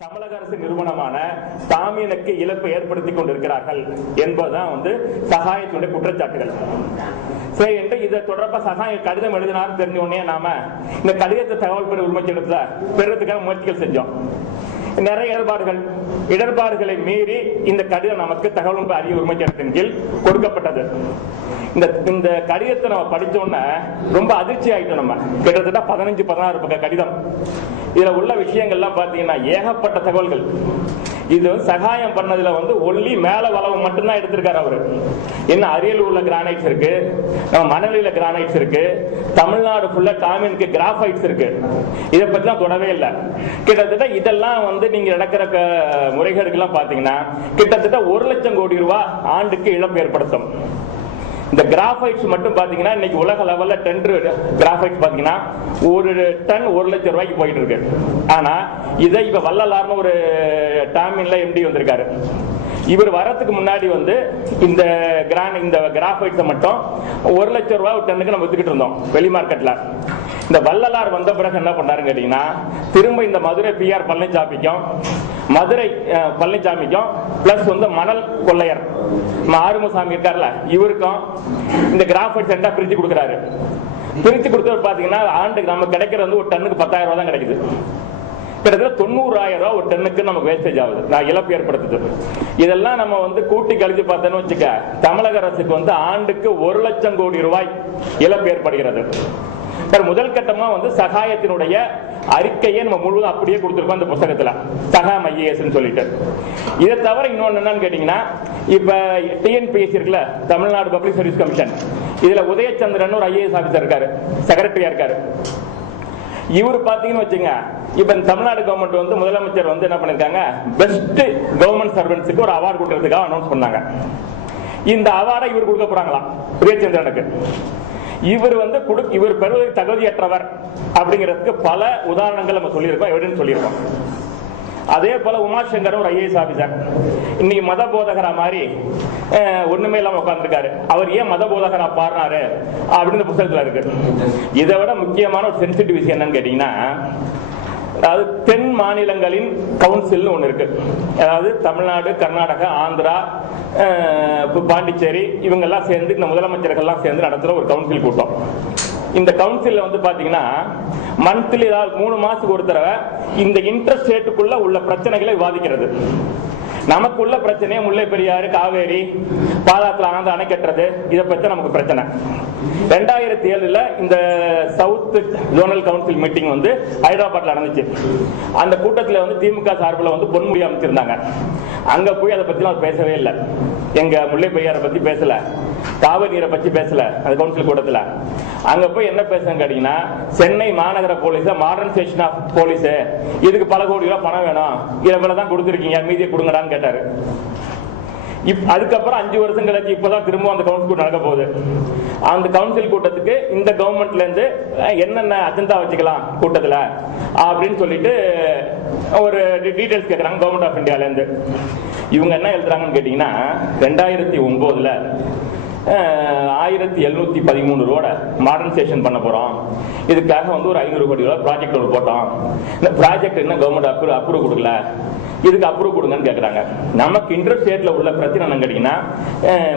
தமிழக அரசு நிறுவனமான தாமியனுக்கு இழப்பை ஏற்படுத்திக் கொண்டிருக்கிறார்கள் என்பதுதான் சகாயத்தினுடைய குற்றச்சாட்டுகள். சரி என்று இதை தொடர்பாக சகாய கடிதம் எழுதினாலும் தெரிஞ்ச உடனே நாம இந்த கடிதத்தை தகவல் பெற உரிமை சட்டத்துல பெறதுக்காக முயற்சிகள் செஞ்சோம். நிறைய இடர்பாடுகளை மீறி இந்த கடிதம் நமக்கு தகவல் அறிய உரிமை சட்டத்தின் கீழ் கொடுக்கப்பட்டது. இந்த கடிதத்தை நம்ம படிச்சோம்னா ரொம்ப அதிர்ச்சி ஆயிட்டோம். நம்ம கிட்டத்தட்ட 15-16 பக்க கடிதம். இதுல உள்ள விஷயங்கள்லாம் பாத்தீங்கன்னா ஏகப்பட்ட தகவல்கள். இது சகாயம் பண்ணதுல ஒல்லி மேல வளவு மட்டும்தான் எடுத்திருக்காரு அவரு. என்ன அரியலூர்ல கிரானைட்ஸ் இருக்கு, நம்ம மணலில கிரானைட்ஸ் இருக்கு, தமிழ்நாடு ஃபுல்லா டாமினுக்கு கிராஃபைட்ஸ் இருக்கு. இதை பத்தி தொடவே இல்லை. கிட்டத்தட்ட இதெல்லாம் நீங்க நடக்கிற முறைகேடுகள்லாம் பாத்தீங்கன்னா கிட்டத்தட்ட 1 லட்சம் கோடி ரூபாய் ஆண்டுக்கு இழப்பு ஏற்படுத்தும். இந்த கிராஃபைட்ஸ் மட்டும் பாத்தீங்கன்னா இன்னைக்கு உலக லெவல்ல டெண்டர் கிராஃபைட்ஸ் பாத்தீங்கன்னா ஒரு டன் 1 லட்சம் ரூபாய்க்கு போயிட்டு இருக்கு. ஆனா இதை இப்ப வள்ளலார்னு ஒரு டாமின்ல எம்டி வந்திருக்காரு. இவர் வரதுக்கு முன்னாடி இந்த கிராஃபைட்ஸ் மட்டும் 1 லட்சம் ரூபாய் ஒரு டன்னுக்கு நம்ம வித்துக்கிட்டு இருந்தோம் வெளி மார்க்கெட்ல. இந்த வள்ளலார் வந்த பிறகு என்ன பண்ணாருன்னு கேட்டீங்கன்னா திரும்ப இந்த மதுரை PR பழனிசாமிக்கும் பிளஸ் மணல் கொள்ளையர் ஆறுமுகசாமி இருக்காருல்ல, இவருக்கும் இந்த கிராஃபைட் சென்டா பிரிச்சு கொடுக்கிறாரு. பிரிச்சு கொடுத்தவர் பாத்தீங்கன்னா ஆண்டுக்கு நமக்கு கிடைக்கிறது ஒரு டன்னுக்கு 10,000 ரூபாய் தான் கிடைக்குது. கிட்டத்தட்ட 90,000 ரூபாய் ஒரு டன்னுக்கு நமக்கு வேஸ்டேஜ் ஆகுது. நான் இழப்பு ஏற்படுத்துது. இதெல்லாம் நம்ம கூட்டி கழிச்சு பார்த்தோன்னு வச்சுக்க தமிழக அரசுக்கு ஆண்டுக்கு 1 லட்சம் கோடி ரூபாய் இழப்பு ஏற்படுகிறது. முதல் கட்டமா சகாயத்தினுடைய அறிக்கையை நம்ம முழுவதும் அப்படியே கொடுத்திருக்கோம் அந்த புத்தகத்துல, சகாயம் IAS சொல்லிட்டு. இதை தவிர இன்னொன்னு என்னன்னு கேட்டீங்கன்னா இப்ப TNPSC இருக்குல்ல, தமிழ்நாடு பப்ளிக் சர்வீஸ் கமிஷன், இதுல உதயச்சந்திரன் ஒரு IAS ஆபீசர் இருக்காரு, செக்ரட்டரியா இருக்காரு. இவர் பாத்தீங்கன்னு வச்சுங்க, இப்ப தமிழ்நாடு கவர்மெண்ட் முதலமைச்சர் என்ன பண்ணிருக்காங்க, பெஸ்ட் கவர்மெண்ட் சர்வன்ட்ஸுக்கு ஒரு அவார்டு கொடுக்கறதுக்காக அனௌன்ஸ் பண்ணாங்க. இந்த அவார்டை இவர் கொடுக்க போறாங்களாம் உதயச்சந்திரனுக்கு. இவர் பெறுவதற்கு தகுதியற்றவர் அப்படிங்கிறதுக்கு பல உதாரணங்கள் நம்ம சொல்லியிருக்கோம், எவிடன்ஸ் சொல்லியிருக்கோம். அதே போல உமாசங்கர் ஒரு IAS ஆபீசர் இன்னைக்கு மத போதகரா மாதிரி ஒண்ணுமே இல்லாம உட்கார்ந்துருக்காரு. அவர் ஏன் மத போதகரா பாடுறாரு அப்படின்னு புத்தகத்துல இருக்கு. இதை விட முக்கியமான ஒரு சென்சிட்டிவ் விஷயம் என்னன்னு கேட்டீங்கன்னா, அதாவது தென் மாநிலங்களின் கவுன்சில் ஒண்ணு இருக்கு. அதாவது தமிழ்நாடு, கர்நாடகா, ஆந்திரா, பாண்டிச்சேரி இவங்க எல்லாம் சேர்ந்து இந்த முதலமைச்சர்கள் எல்லாம் சேர்ந்து நடத்துற ஒரு கவுன்சில் கூட்டம். இந்த கவுன்சில் பாத்தீங்கன்னா மந்த்லி 3 மாசத்துக்கு ஒரு தடவை இந்த இன்டர் ஸ்டேட்டுக்குள்ள உள்ள பிரச்சனைகளை விவாதிக்கிறது. நமக்கு உள்ள பிரச்சனை முல்லை பெரியாறு, காவேரி, பாலாத்துல ஆனந்த அணை கட்டுறது, இதை பத்தி நமக்கு பிரச்சனை. 2007 இந்த சவுத் ஜோனல் கவுன்சில் மீட்டிங் ஹைதராபாத்ல நடந்துச்சு. அந்த கூட்டத்துல திமுக சார்பில் பொன்முடி அமைச்சிருந்தாங்க. அங்க போய் அதை பத்தி பேசவே இல்லை. எங்க முல்லை பெரியாரை பத்தி பேசல, காவிரி நீரை பத்தி பேசல. அந்த கவுன்சில் கூட்டத்துல அங்க போய் என்ன பேசுன்னு கேட்டீங்கன்னா, சென்னை மாநகர போலீஸ் மாடர்னைசேஷன் ஆஃப் போலீஸ், இதுக்கு பல கோடி ரூபாய் பணம் வேணும், இதை தான் கொடுத்துருக்கீங்க, மீதியை கொடுங்கடான்னு கேட்டாரு. அதுக்கப்புறம் 5 வருஷம் கழிச்சு இப்பதான் திரும்ப அந்த கவுன்சில் கூட்டம் நடக்க போகுது. அந்த கவுன்சில் கூட்டத்துக்கு இந்த கவர்மெண்ட்ல இருந்து என்னென்ன அஜெண்டா வச்சுக்கலாம் கூட்டத்துல அப்படின்னு சொல்லிட்டு ஒரு டீடைல்ஸ் கேட்கறாங்க கவர்மெண்ட் ஆஃப் இந்தியால இருந்து. இவங்க என்ன எழுதுறாங்கன்னு கேட்டீங்கன்னா, 2009 1713 ரோட மாடர்னைசேஷன் பண்ண போறோம். இதுக்காக ஒரு 500 கோடி ரூபாய் ப்ராஜெக்ட் ஒரு போட்டோம். இந்த ப்ராஜெக்ட் என்ன கவர்மெண்ட் அப்ரூவ் கொடுக்கல, இதுக்கு அப்ரூவ் கொடுங்கன்னு கேட்கறாங்க. நமக்கு இன்டர் ஸ்டேட்ல உள்ள பிரச்சனை என்ன கேட்டீங்கன்னா,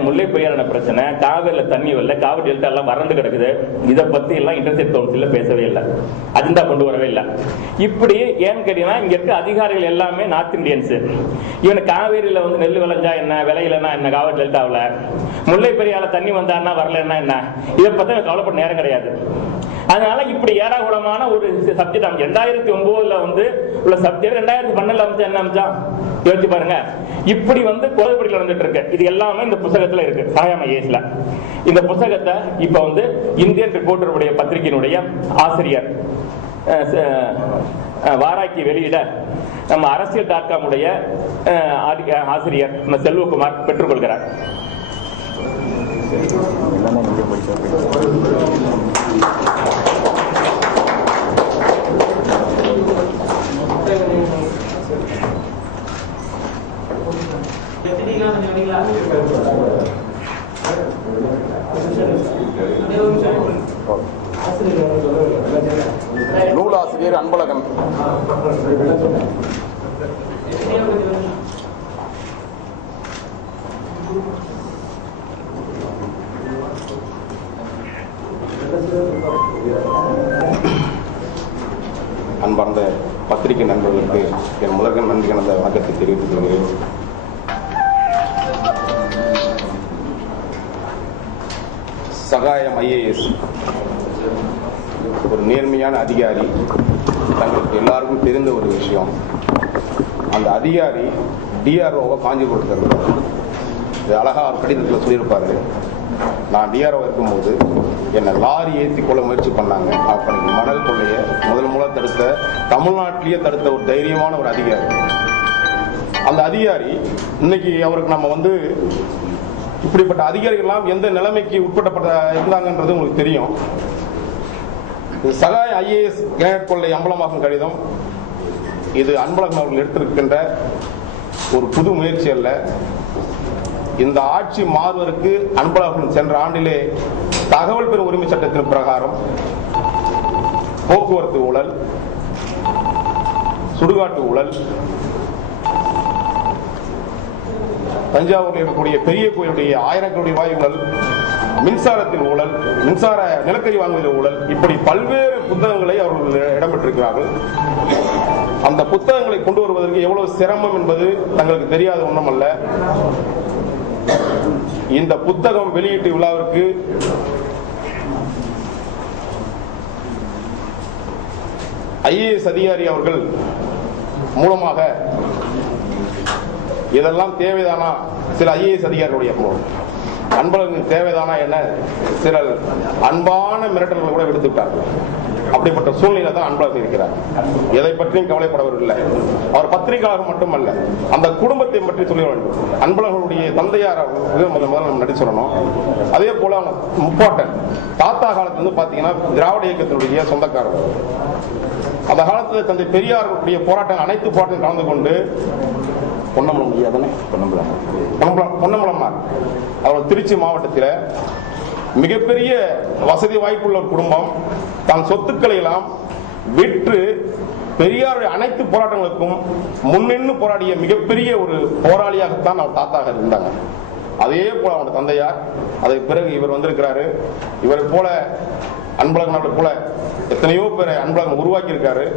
முல்லை பெரியாறு பிரச்சனை, காவிரியில தண்ணி வரல, காவிரி டெல்டா எல்லாம் வறண்டு கிடக்குது. இதை பத்தி எல்லாம் இன்டர் ஸ்டேட் கவுன்சில் பேசவே இல்லை, அஜெண்டா கொண்டு வரவே இல்லை. இப்படி ஏன்னு கேட்டீங்கன்னா, இங்க இருக்க அதிகாரிகள் எல்லாமே நார்த் இந்தியன்ஸ். இவனு காவேரியில நெல் விளைஞ்சா என்ன, விளையிலன்னா என்ன, காவிரி டெல்டாவில் முல்லை பெரியாறு தண்ணி வந்தா வரலன்னா என்ன, இதை பத்தி கவலைப்பட நேரம் கிடையாது. அதனால இப்படி ஏராளமான ஒரு சப்ஜெக்ட் 2009 உள்ள சப்ஜெக்ட் 2012 அமைச்சா என்ன அமைச்சான் யோசிச்சு பாருங்க. இப்படி குளறுபடி நடந்துட்டு இருக்கு. இது எல்லாமே இந்த புத்தகத்துல இருக்கு, சகாயம் IASல. இந்த புத்தகத்தை இப்ப இந்தியன் ரிப்போர்ட்டருடைய பத்திரிகையினுடைய ஆசிரியர் வாராக்கி வெளியிட நம்ம அரசியல்.com உடைய ஆசிரியர் செல்வகுமார் பெற்றுக்கொள்கிறார். நூலாசிரியர் அன்பழகன். சார்ந்த பத்திரிகை நண்பர்களுக்கு என் முதற்க நன்றி கலந்த வணக்கத்தை தெரிவித்துக் கொள்கிறேன். சகாயம் ஐஏஎஸ் ஒரு நேர்மையான அதிகாரி. தங்களுக்கு எல்லாருக்கும் தெரிந்த ஒரு விஷயம், அந்த அதிகாரி டிஆர்ஓவை காஞ்சி கொடுத்துருந்தார். இது அழகா ஒரு கடிதத்தில் சொல்லியிருப்பாரு. நான் டிஆர்ஓ இருக்கும்போது என்னை லாரி ஏற்றி கொள்ள முயற்சி பண்ணாங்க. அப்போ மணல் கொள்ளைய முதல் தடுத்த, தமிழ்நாட்டிலேயே தடுத்த ஒரு தைரியமான ஒரு அதிகாரி. அந்த அதிகாரி இன்னைக்கு அவருக்கு நம்ம இப்படிப்பட்ட அதிகாரிகள்லாம் எந்த நிலைமைக்கு உட்பட்டப்பட்ட இருந்தாங்கன்றது உங்களுக்கு தெரியும். சகாய ஐஏஎஸ் கிரேனேட் கொள்ளை அம்பலமாகும் கடிதம் இது அன்பழகன் அவர்கள் எடுத்திருக்கின்ற ஒரு புது முயற்சி அல்ல. இந்த ஆட்சி மாறுவதற்கு அன்பழகன் சென்ற ஆண்டிலே தகவல் பெறும் உரிமை சட்டத்தின் பிரகாரம் போக்குவரத்து ஊழல், சுடுகாட்டு ஊழல், தஞ்சாவூரில் இருக்கக்கூடிய பெரிய கோயிலுடைய 1000 கோடி ரூபாய் ஊழல், மின்சாரத்தில் ஊழல், மின்சார நிலக்கரி வாங்குவதில் ஊழல், இப்படி பல்வேறு புத்தகங்களை அவர்கள் இடம்பெற்றிருக்கிறார்கள். அந்த புத்தகங்களை கொண்டு வருவதற்கு எவ்வளவு சிரமம் என்பது தங்களுக்கு தெரியாத ஒன்றும் அல்ல. இந்த புத்தகம் வெளியீட்டு விழாவிற்கு ஐஏஎஸ் அதிகாரி அவர்கள் மூலமாக இதெல்லாம் தேவைதானா, சில ஐஏஎஸ் அதிகாரிகளுடைய அன்பழகனுக்கு தேவைதானா என்ன சில அன்பான மிரட்டல்கள் கூட விடுத்து விட்டார்கள். அப்படிப்பட்ட சூழ்நிலை தான் அன்பழகன் இருக்கிறார். எதை பற்றியும் கவலைப்படவில்லை. அவர் பத்திரிகையாளர் மட்டுமல்ல, அந்த குடும்பத்தை பற்றி சொல்ல வேண்டும். அன்பழகனுடைய தந்தையார் முதல்ல நம்ம நடி சொல்லணும். அதே போல அவங்க முப்பாட்டன் தாத்தா காலத்துல பாத்தீங்கன்னா திராவிட இயக்கத்தினுடைய சொந்தக்காரர். அந்த காலத்தில் தந்தை பெரியாருடைய போராட்டம், அனைத்து போராட்டம் கலந்து கொண்டு பொன்னம்பலமார் அவர் திருச்சி மாவட்டத்தில் மிகப்பெரிய வசதி வாய்ப்புள்ள ஒரு குடும்பம். தன் சொத்துக்களை எல்லாம் விற்று பெரியாருடைய அனைத்து போராட்டங்களுக்கும் முன்னின்று போராடிய மிகப்பெரிய ஒரு போராளியாகத்தான் அவர் தாத்தாக இருந்தாங்க. அதே போல அவருடைய தந்தையார், அதற்கு பிறகு இவர் வந்திருக்கிறாரு. இவரை போல அன்பழகன் போல எத்தனையோ பேரை அன்பழகன் உருவாக்கி இருக்காரு.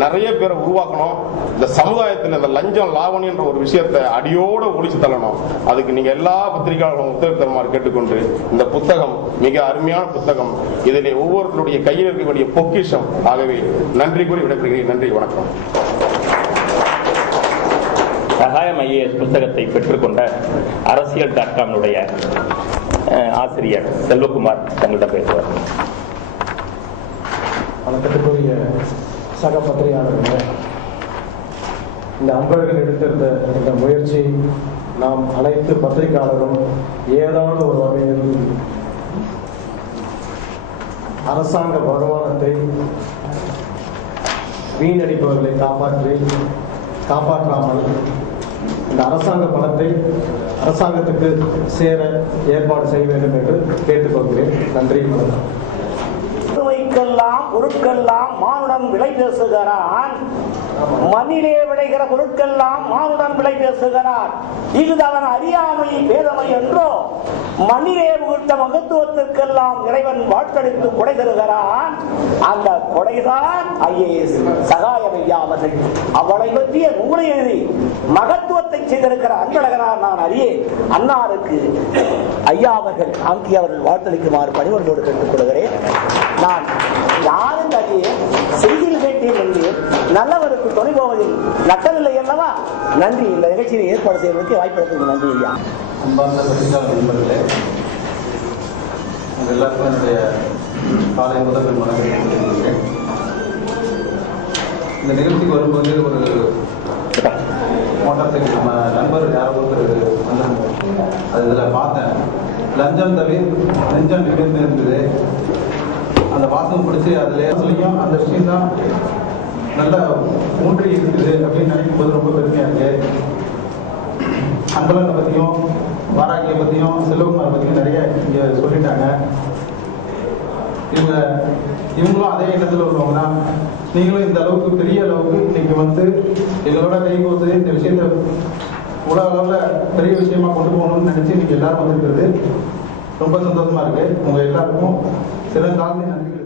நிறைய பேரை உருவாக்கணும். இந்த சமுதாயத்தில் இந்த லஞ்சம் லாவணி என்ற ஒரு விஷயத்தை அடியோடு ஒழிச்சு தள்ளணும். அதுக்கு நீங்க எல்லா பத்திரிகையாளர்களும் ஒத்துழைப்பு தருமாறு கேட்டுக்கொண்டு, இந்த புத்தகம் மிக அருமையான புத்தகம். இதிலே ஒவ்வொருத்தருடைய கையில் இருக்கக்கூடிய பொக்கிஷம். ஆகவே நன்றி கூறி விடைபெறுகிறேன். நன்றி, வணக்கம். சகாயம் ஐஏஎஸ் புத்தகத்தை பெற்றுக்கொண்ட அரசியல்.com ஆசிரியர் செல்வகுமார் தங்களிடம் பேசுவார். வணக்கத்துக்குரிய சக பத்திரிகையாளர்களே, இந்த அன்பழகன் எடுத்திருந்த இந்த முயற்சி நாம் அனைத்து பத்திரிகையாளரும் ஏதாவது ஒரு வகையில் அரசாங்க வருமானத்தை வீணடிப்பவர்களை காப்பாற்றாமல் இந்த அரசாங்க பணத்தை அரசாங்கத்துக்கு சேர ஏற்பாடு செய்ய வேண்டும் என்று கேட்டுக்கொள்கிறேன். நன்றி. பொருட்கெல்லாம் மானுடன் விலை பேசுகிறான், மண்ணிலே விளைகிற பொருட்கெல்லாம் மானுடன் விலை பேசுகிறான். இது அவன் அறியாமை பேதமை என்றோ, மண்ணிலே புகுத்த மகத்துவத்திற்கெல்லாம் இறைவன் வாழ்த்தளித்து கொடை தருகிறான். அந்த கொடைதான் ஐஏஎஸ் சகாயம் ஐயா அவர்கள். அவளை பற்றிய நூலை எழுதி மகத்துவத்தை செய்திருக்கிற அன்பழகனார் நான் அறியேன். அன்னாருக்கு ஐயா அவர்கள் அங்கி அவர்கள் வாழ்த்தளிக்குமாறு பணிவன்போடு கேட்டுக் கொள்கிறேன். நான் யாரும் அறியே செய்தியில் கேட்டேன் என்று நல்லவருக்கு துணை போவதில் நட்டமில்லை அல்லவா? நன்றி. இந்த நிகழ்ச்சியை ஏற்பாடு செய்வதற்கு வாய்ப்பு நன்றி ஐயா. அன்பார்ந்த பத்திரிகையாளர் நண்பர்களே, உங்கள் எல்லாருக்கும் என்னுடைய காலை முதல் வணக்கம். இந்த நிகழ்ச்சிக்கு வரும்போது ஒரு மோட்டார் சைக்கிள் நம்ம நண்பர் யாரோ ஒருத்தர் அது இதில் பார்த்தேன். லஞ்சம் தவிர நெஞ்சம் நிகழ்ந்து இருந்தது. அந்த வாசகம் பிடிச்சி அதுலேயும் அந்த விஷயம்தான் நல்லா ஊன்றி இருக்குது அப்படின்னு நினைக்கும் போது ரொம்ப பெருமையாக இருக்கு. அன்பழகனை பற்றியும் வாராகியை பற்றியும் செல்வகுமாரை பற்றியும் நிறைய இங்கே சொல்லிட்டாங்க. இவங்களும் அதே இடத்துல உள்ளவங்க தான். நீங்களும் இந்த அளவுக்கு பெரிய அளவுக்கு இன்னைக்கு எங்களோட கைகோத்து இந்த விஷயத்த உலக அளவில் பெரிய விஷயமா கொண்டு போகணும்னு நினைச்சு இன்னைக்கு எல்லாரும் வந்திருக்கிறது ரொம்ப சந்தோஷமா இருக்கு. உங்க எல்லாருக்கும் சில காலத்தையும் நன்றி.